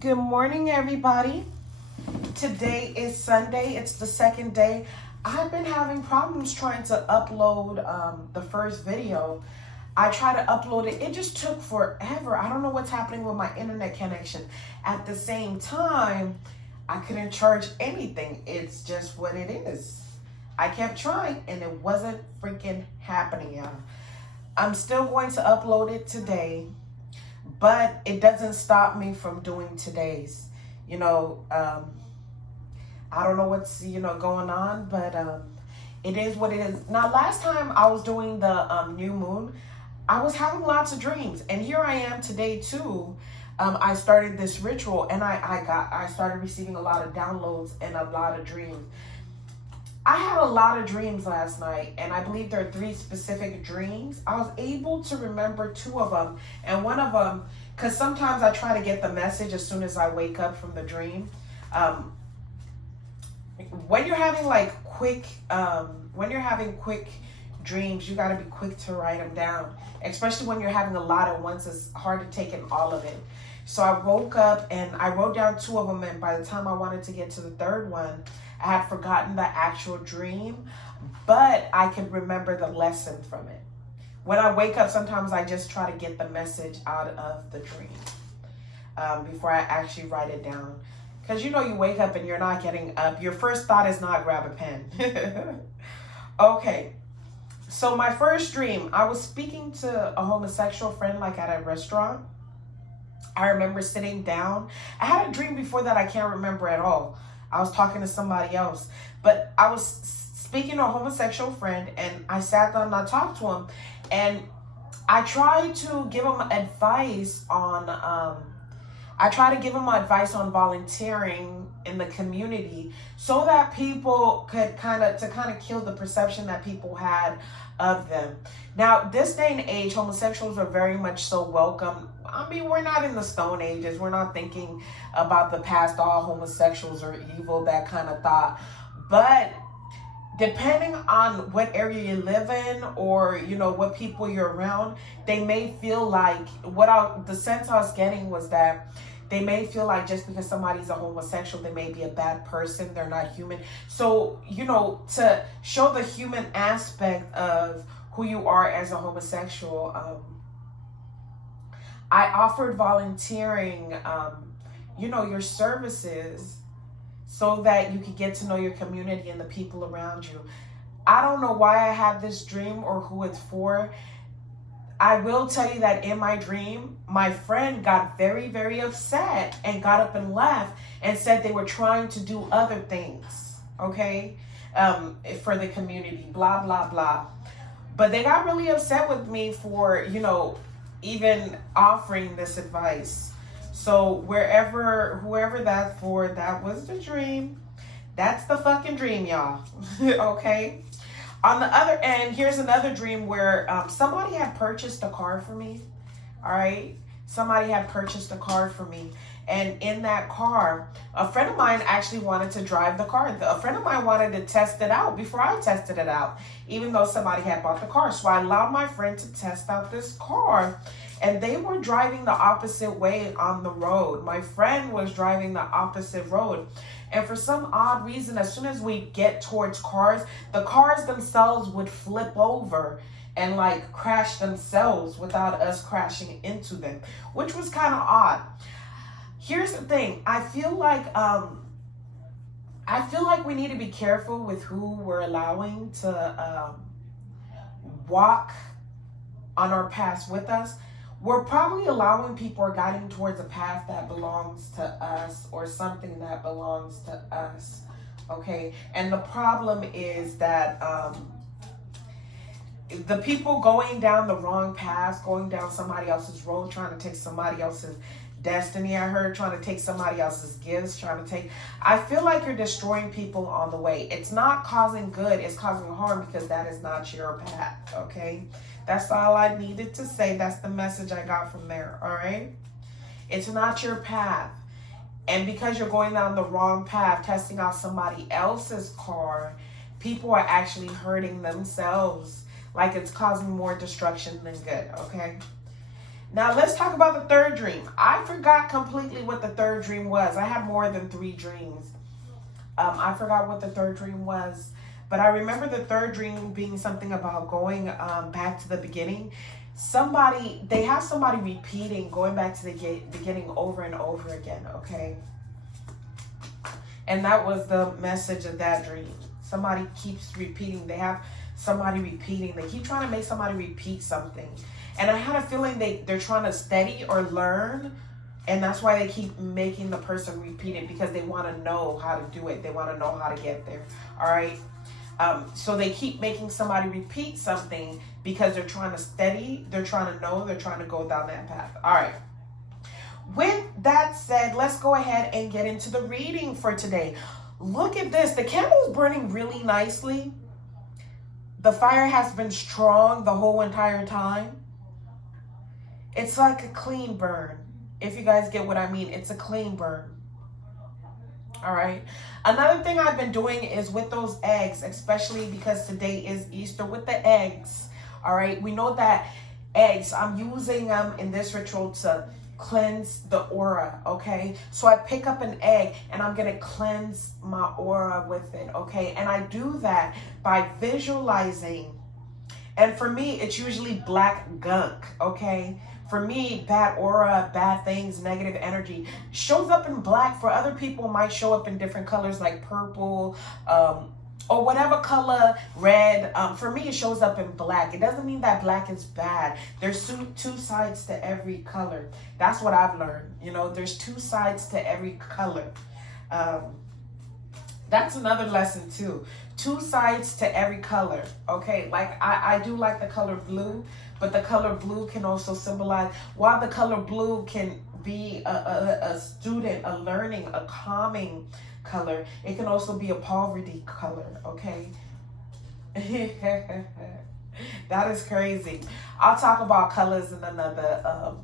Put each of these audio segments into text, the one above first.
Good morning, everybody. Today is Sunday. It's the second day. I've been having problems trying to upload the first video. I tried to upload it. It just took forever. I don't know what's happening with my internet connection. At the same time, I couldn't charge anything. It's just what it is. I kept trying and it wasn't freaking happening, y'all. I'm still going to upload it today, but it doesn't stop me from doing today's. I don't know what's going on, but it is what it is. Now, last time I was doing the new moon, I was having lots of dreams, and here I am today too. I started this ritual, and I started receiving a lot of downloads and a lot of dreams. I had a lot of dreams last night, and I believe there are 3 specific dreams. I was able to remember 2 of them, and one of them, because sometimes I try to get the message as soon as I wake up from the dream. When you're having quick dreams, you got to be quick to write them down, especially when you're having a lot at once. It's hard to take in all of it. So I woke up and I wrote down 2 of them, and by the time I wanted to get to the third one, I had forgotten the actual dream, but I could remember the lesson from it. When I wake up, sometimes I just try to get the message out of the dream before I actually write it down. Because you wake up and you're not getting up. Your first thought is not grab a pen. Okay, so my first dream, I was speaking to a homosexual friend at a restaurant. I remember sitting down. I had a dream before that I can't remember at all. I was talking to somebody else, but I was speaking to a homosexual friend, and I sat down and I talked to him, and I tried to give him advice on volunteering in the community so that people could kind of kill the perception that people had of them. Now, this day and age, homosexuals are very much so welcome. I mean, we're not in the Stone Ages. We're not thinking about the past, all homosexuals are evil, that kind of thought. But depending on what area you live in, or what people you're around, they may feel like the sense I was getting was that they may feel like just because somebody's a homosexual, they may be a bad person, they're not human. So to show the human aspect of who you are as a homosexual, I offered volunteering your services so that you could get to know your community and the people around you. I don't know why I had this dream or who it's for. I will tell you that in my dream, my friend got very, very upset and got up and left and said they were trying to do other things, okay, for the community, blah, blah, blah. But they got really upset with me for, even offering this advice. So whoever that's for, that was the dream. That's the fucking dream, y'all. Okay. On the other end, here's another dream where somebody had purchased a car for me. All right. Somebody had purchased a car for me. And in that car, a friend of mine actually wanted to drive the car. A friend of mine wanted to test it out before I tested it out, even though somebody had bought the car. So I allowed my friend to test out this car. And they were driving the opposite way on the road. My friend was driving the opposite road. And for some odd reason, as soon as we get towards cars, the cars themselves would flip over and crash themselves without us crashing into them, which was kind of odd. Here's the thing. I feel like we need to be careful with who we're allowing to walk on our paths with us. We're probably allowing people or guiding towards a path that belongs to us or something that belongs to us, okay? And the problem is that the people going down the wrong path, going down somebody else's road, trying to take somebody else's destiny, I heard, trying to take somebody else's gifts, I feel like you're destroying people on the way. It's not causing good, it's causing harm, because that is not your path, okay? That's all I needed to say. That's the message I got from there, all right? It's not your path. And because you're going down the wrong path, testing out somebody else's car, people are actually hurting themselves. It's causing more destruction than good, okay? Now let's talk about the third dream. I forgot completely what the third dream was. I had more than 3 dreams. I forgot what the third dream was, but I remember the third dream being something about going back to the beginning. They have somebody repeating, going back to the beginning over and over again, okay? And that was the message of that dream. Somebody keeps repeating. They have somebody repeating. They keep trying to make somebody repeat something. And I had a feeling they're trying to study or learn. And that's why they keep making the person repeat it, because they want to know how to do it. They want to know how to get there. All right. So they keep making somebody repeat something because they're trying to study. They're trying to know. They're trying to go down that path. All right. With that said, let's go ahead and get into the reading for today. Look at this. The candle is burning really nicely. The fire has been strong the whole entire time. It's like a clean burn. If you guys get what I mean, it's a clean burn. All right. Another thing I've been doing is with those eggs, especially because today is Easter, with the eggs. All right. We know that eggs, I'm using them in this ritual to cleanse the aura. Okay. So I pick up an egg and I'm going to cleanse my aura with it. Okay. And I do that by visualizing. And for me, it's usually black gunk. Okay. For me, bad aura, bad things, negative energy shows up in black. For other people, it might show up in different colors like purple, or whatever color, red. For me, it shows up in black. It doesn't mean that black is bad. There's two sides to every color. That's what I've learned. You know, there's 2 sides to every color. That's another lesson too. 2 sides to every color. Okay, like I do like the color blue, but the color blue can also symbolize, while the color blue can be a student, a learning, a calming color, it can also be a poverty color, okay? That is crazy. I'll talk about colors in another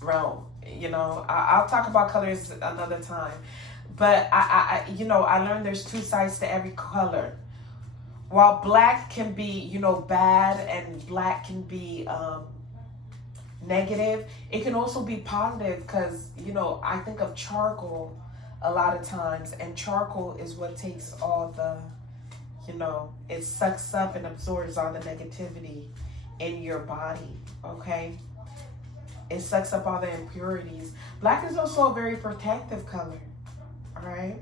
realm, you know. I'll talk about colors another time. But I learned there's 2 sides to every color. While black can be, you know, bad, and black can be negative, it can also be positive, because, you know, I think of charcoal a lot of times, and charcoal is what takes all the, you know, it sucks up and absorbs all the negativity in your body, okay? It sucks up all the impurities. Black is also a very protective color, all right?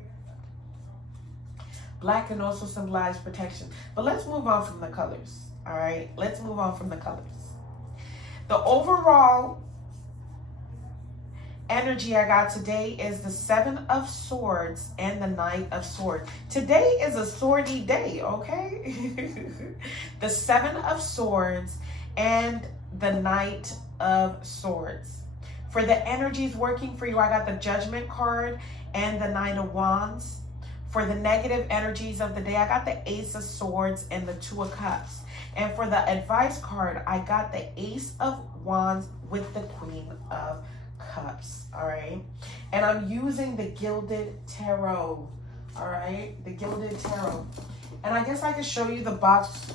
Black can also symbolize protection. But let's move on from the colors, all right? Let's move on from the colors. The overall energy I got today is the 7 of Swords and the Knight of Swords. Today is a swordy day, okay? The 7 of Swords and the Knight of Swords. For the energies working for you, I got the Judgment card and the Knight of Wands. For the negative energies of the day, I got the Ace of Swords and the 2 of Cups. And for the advice card, I got the Ace of Wands with the Queen of Cups, all right? And I'm using the Gilded Tarot, all right? The Gilded Tarot. And I guess I can show you the box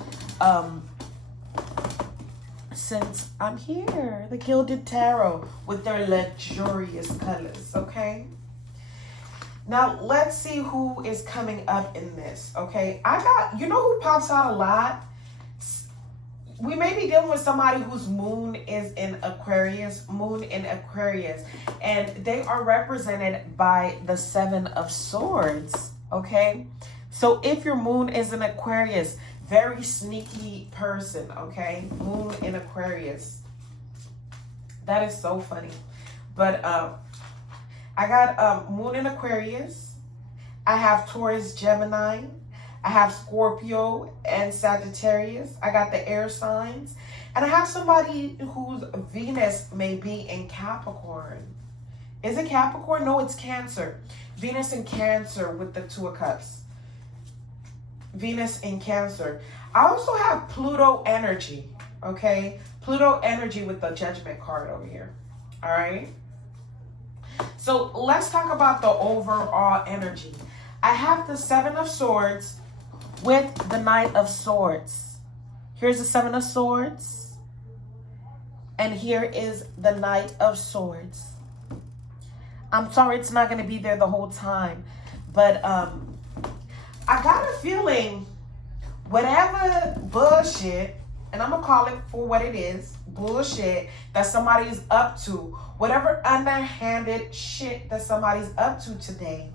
since I'm here. The Gilded Tarot with their luxurious colors, okay? Now, let's see who is coming up in this, okay? I got, you know who pops out a lot? We may be dealing with somebody whose moon is in Aquarius, and they are represented by the 7 of Swords, okay? So if your moon is in Aquarius, very sneaky person, okay? Moon in Aquarius. That is so funny. But, I got Moon in Aquarius. I have Taurus, Gemini. I have Scorpio and Sagittarius. I got the air signs. And I have somebody whose Venus may be in Capricorn. Is it Capricorn? No, it's Cancer. Venus in Cancer with the 2 of Cups. Venus in Cancer. I also have Pluto energy, okay? Pluto energy with the Judgment card over here, all right? So let's talk about the overall energy. I have the 7 of Swords with the Knight of Swords. Here's the 7 of Swords. And here is the Knight of Swords. I'm sorry it's not going to be there the whole time. But I got a feeling whatever bullshit, and I'm going to call it for what it is, bullshit that somebody's up to, whatever underhanded shit that somebody's up to today,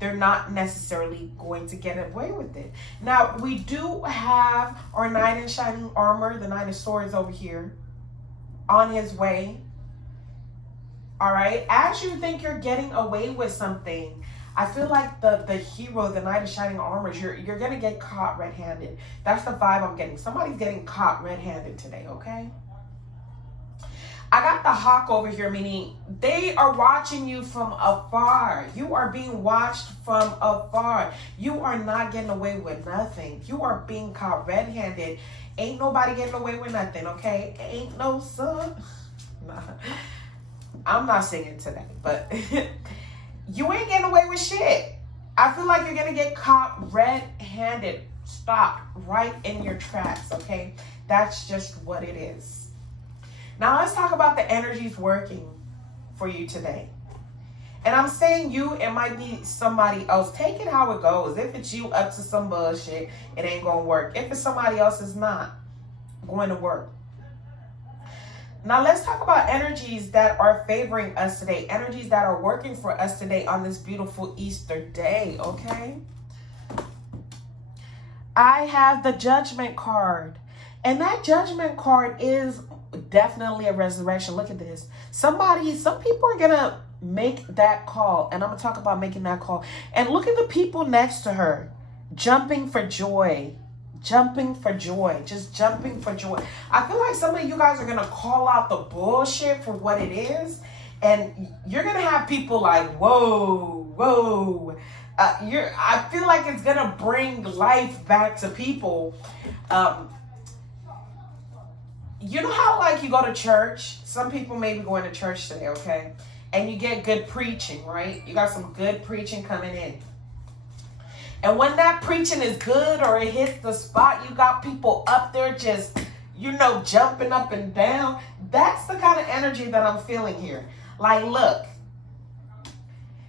they're not necessarily going to get away with it. Now, we do have our Knight in Shining Armor, the Knight of Swords over here, on his way. All right, as you think you're getting away with something, I feel like the hero, the Knight of Shining Armor, you're gonna get caught red-handed. That's the vibe I'm getting. Somebody's getting caught red-handed today, okay? I got the hawk over here, meaning they are watching you from afar. You are being watched from afar. You are not getting away with nothing. You are being caught red-handed. Ain't nobody getting away with nothing, okay? Ain't no son. Nah. I'm not singing today, but you ain't getting away with shit. I feel like you're going to get caught red-handed, stopped right in your tracks, okay? That's just what it is. Now, let's talk about the energies working for you today. And I'm saying you, it might be somebody else. Take it how it goes. If it's you up to some bullshit, it ain't going to work. If it's somebody else, it's not going to work. Now, let's talk about energies that are favoring us today. Energies that are working for us today on this beautiful Easter day, okay? I have the Judgment card. And that Judgment card is definitely a resurrection. Look at this. Some people are going to make that call. And I'm going to talk about making that call. And look at the people next to her. Jumping for joy. Jumping for joy. Just jumping for joy. I feel like some of you guys are going to call out the bullshit for what it is. And you're going to have people like, whoa, whoa. I feel like it's going to bring life back to people. You know how like you go to church? Some people may be going to church today, okay? And you get good preaching, right? You got some good preaching coming in. And when that preaching is good or it hits the spot, you got people up there just, jumping up and down. That's the kind of energy that I'm feeling here. Like, look,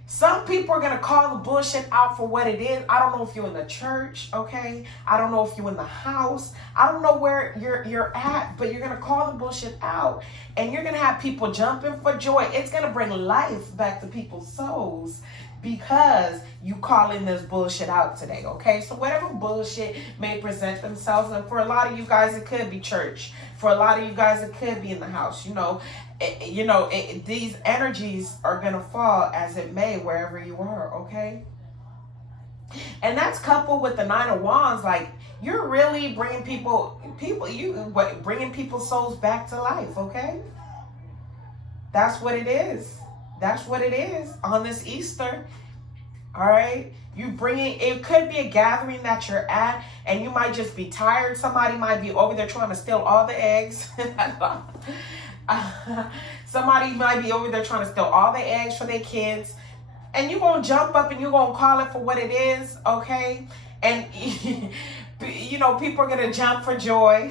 some people are going to call the bullshit out for what it is. I don't know if you're in the church, okay? I don't know if you're in the house. I don't know where you're at, but you're going to call the bullshit out. And you're going to have people jumping for joy. It's going to bring life back to people's souls because you calling this bullshit out today, okay? So whatever bullshit may present themselves, and for a lot of you guys, it could be church. For a lot of you guys, it could be in the house, these energies are going to fall as it may wherever you are, okay? And that's coupled with the Nine of Wands. Like, you're really bringing bringing people's souls back to life, okay? That's what it is. That's what it is on this Easter. All right? It could be a gathering that you're at, and you might just be tired. Somebody might be over there trying to steal all the eggs. Somebody might be over there trying to steal all the eggs for their kids. And you're going to jump up and you're going to call it for what it is, okay? And, people are going to jump for joy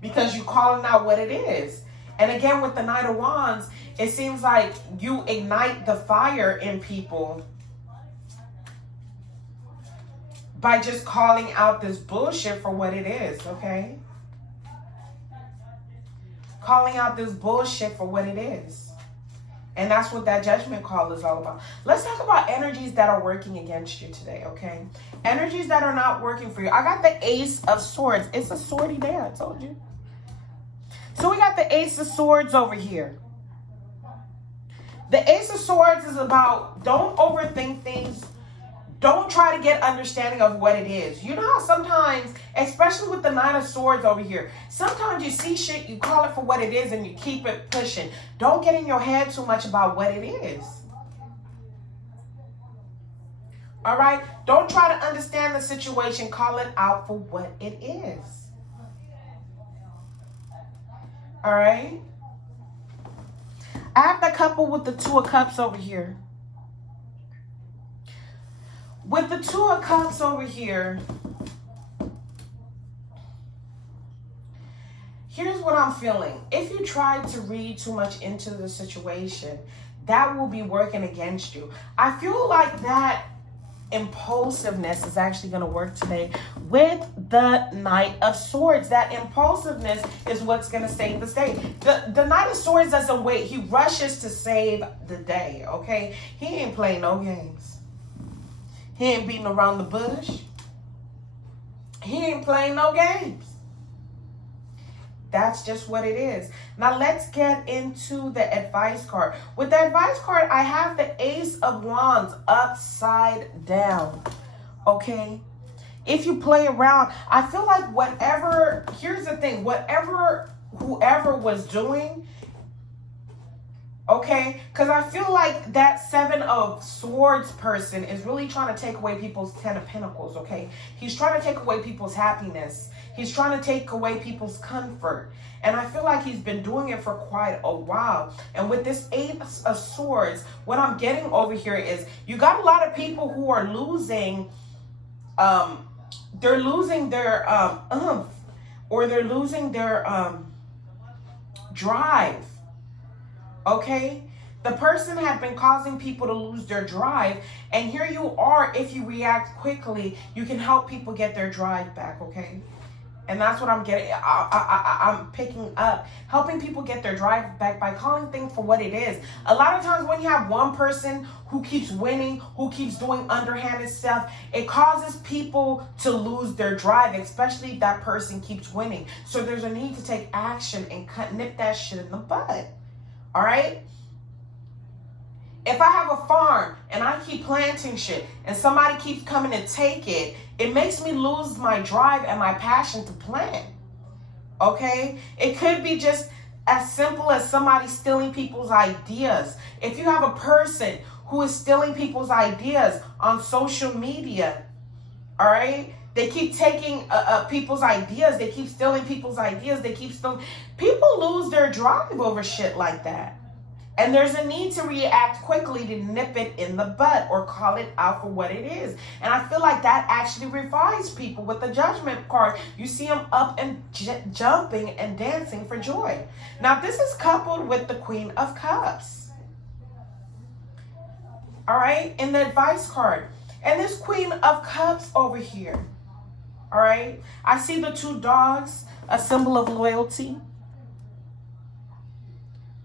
because you're calling out what it is. And again, with the Knight of Wands, it seems like you ignite the fire in people by just calling out this bullshit for what it is, okay? Calling out this bullshit for what it is. And that's what that Judgment call is all about. Let's talk about energies that are working against you today, okay? Energies that are not working for you. I got the Ace of Swords. It's a swordy day, I told you. So we got the Ace of Swords over here. The Ace of Swords is about don't overthink things. Don't try to get understanding of what it is. You know how sometimes, especially with the Nine of Swords over here, sometimes you see shit, you call it for what it is, and you keep it pushing. Don't get in your head too much about what it is. All right? Don't try to understand the situation. Call it out for what it is. All right? I have the couple with the Two of Cups over here. With the Two of Cups over here, here's here's what I'm feeling. If you try to read too much into the situation, that will be working against you. I feel like that impulsiveness is actually going to work today with the Knight of Swords. That impulsiveness is what's going to save the day. The Knight of Swords doesn't wait. He rushes to save the day, okay? He ain't playing no games. He ain't beating around the bush. He ain't playing no games. That's just what it is. Now let's get into the advice card. With the advice card, I have the Ace of Wands upside down. Okay? If you play around, I feel like whatever, here's the thing, whoever was doing, okay? Because I feel like that Seven of Swords person is really trying to take away people's Ten of Pentacles, okay? He's trying to take away people's happiness. He's trying to take away people's comfort. And I feel like he's been doing it for quite a while. And with this Ace of Swords, what I'm getting over here is you got a lot of people who are losing, they're losing their or they're losing their drive. Okay? The person had been causing people to lose their drive, and here you are. If you react quickly, you can help people get their drive back, okay? And that's what I'm getting. I'm picking up, helping people get their drive back by calling things for what it is. A lot of times when you have one person who keeps winning, who keeps doing underhanded stuff, it causes people to lose their drive, especially if that person keeps winning. So there's a need to take action and nip that shit in the bud. All right? If I have a farm and I keep planting shit and somebody keeps coming to take it, it makes me lose my drive and my passion to plant. Okay? It could be just as simple as somebody stealing people's ideas. If you have a person who is stealing people's ideas on social media, all right? They keep taking people's ideas. They keep stealing people's ideas. They keep stealing. People lose their drive over shit like that. And there's a need to react quickly to nip it in the butt or call it out for what it is. And I feel like that actually revives people with the Judgment card. You see them up and jumping and dancing for joy. Now, this is coupled with the Queen of Cups. All right, in the advice card. And this Queen of Cups over here. All right, I see the two dogs, a symbol of loyalty,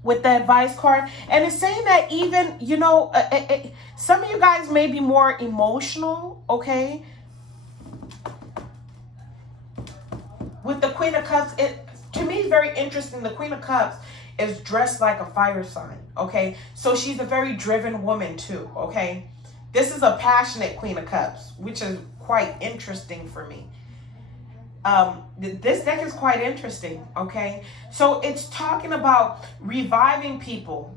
with the advice card. And it's saying that even, you know, some of you guys may be more emotional, okay? With the Queen of Cups, to me, it's very interesting. The Queen of Cups is dressed like a fire sign, okay? So she's a very driven woman too, okay? This is a passionate Queen of Cups, which is quite interesting for me. This deck is quite interesting, okay? So it's talking about reviving people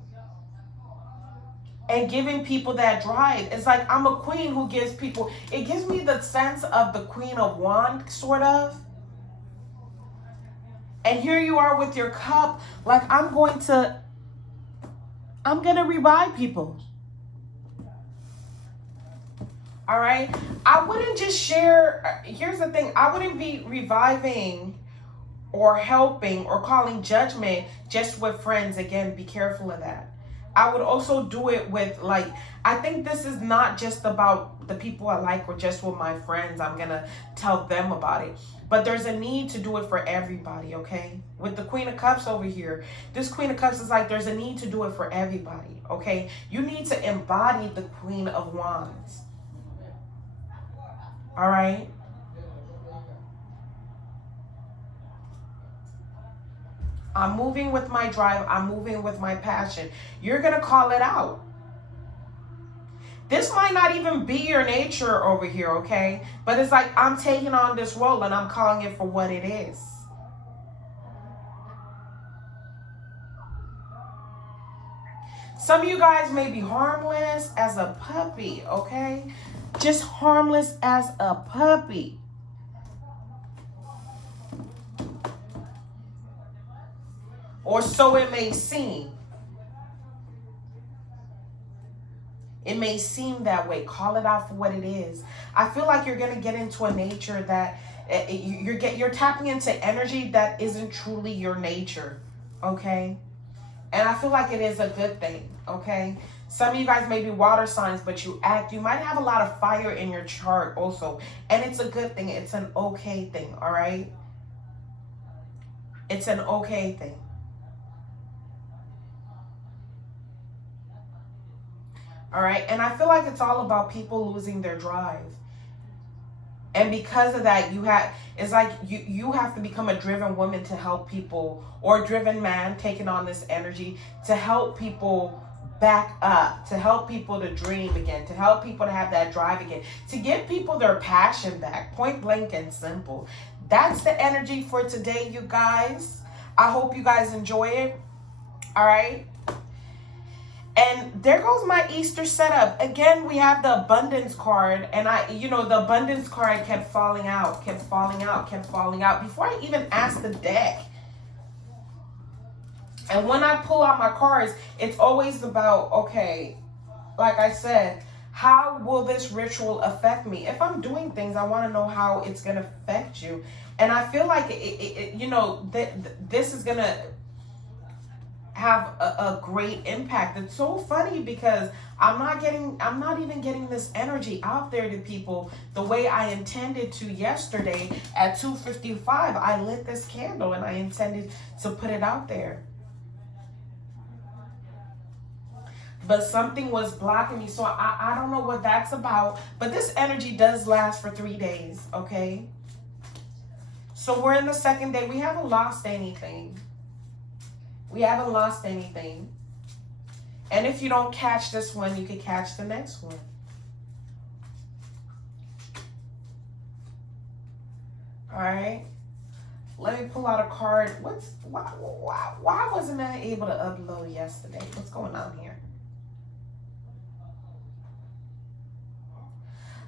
and giving people that drive. It's like I'm a queen who gives people, it gives me the sense of the Queen of Wands, sort of. And here you are with your cup, like I'm gonna revive people. All right. I wouldn't just share. Here's the thing. I wouldn't be reviving or helping or calling judgment just with friends. Again, be careful of that. I would also do it with, like, I think this is not just about the people I like or just with my friends. I'm going to tell them about it. But there's a need to do it for everybody, okay? With the Queen of Cups over here, this Queen of Cups is like there's a need to do it for everybody, okay? You need to embody the Queen of Wands. All right. I'm moving with my drive. I'm moving with my passion. You're going to call it out. This might not even be your nature over here, okay? But it's like I'm taking on this role and I'm calling it for what it is. Some of you guys may be harmless as a puppy, okay? Just harmless as a puppy. Or so it may seem. It may seem that way. Call it out for what it is. I feel like you're going to get into a nature that you're tapping into energy that isn't truly your nature, okay? And I feel like it is a good thing, okay? Some of you guys may be water signs, but you might have a lot of fire in your chart also. And it's a good thing. It's an okay thing, all right? It's an okay thing. All right, and I feel like it's all about people losing their drive. And because of that, it's like you have to become a driven woman to help people, or a driven man taking on this energy to help people back up, to help people to dream again, to help people to have that drive again, to give people their passion back, point blank and simple. That's the energy for today, you guys. I hope you guys enjoy it. All right. And there goes my Easter setup. Again, we have the abundance card. And the abundance card kept falling out before I even asked the deck. And when I pull out my cards, it's always about, okay, like I said, how will this ritual affect me? If I'm doing things, I want to know how it's going to affect you. And I feel like, this is going to have a great impact. It's so funny because I'm not even getting this energy out there to people the way I intended to yesterday at 2:55. I lit this candle and I intended to put it out there. But something was blocking me. So I don't know what that's about. But this energy does last for 3 days, okay? So we're in the second day. We haven't lost anything. We haven't lost anything. And if you don't catch this one, you can catch the next one. All right. Let me pull out a card. Why wasn't I able to upload yesterday? What's going on here?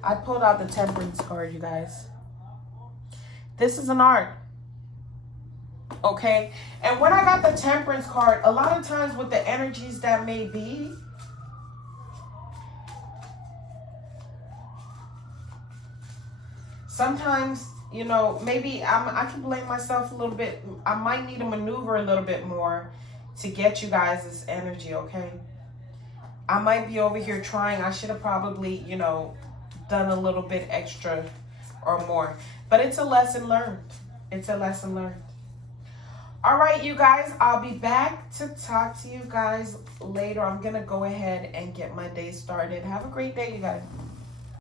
I pulled out the Temperance card, you guys. This is an art. Okay, and when I got the Temperance card, a lot of times with the energies that may be, sometimes, maybe I can blame myself a little bit. I might need to maneuver a little bit more to get you guys this energy, okay? I might be over here trying. I should have probably, done a little bit extra or more. But it's a lesson learned. It's a lesson learned. All right, you guys, I'll be back to talk to you guys later. I'm going to go ahead and get my day started. Have a great day, you guys.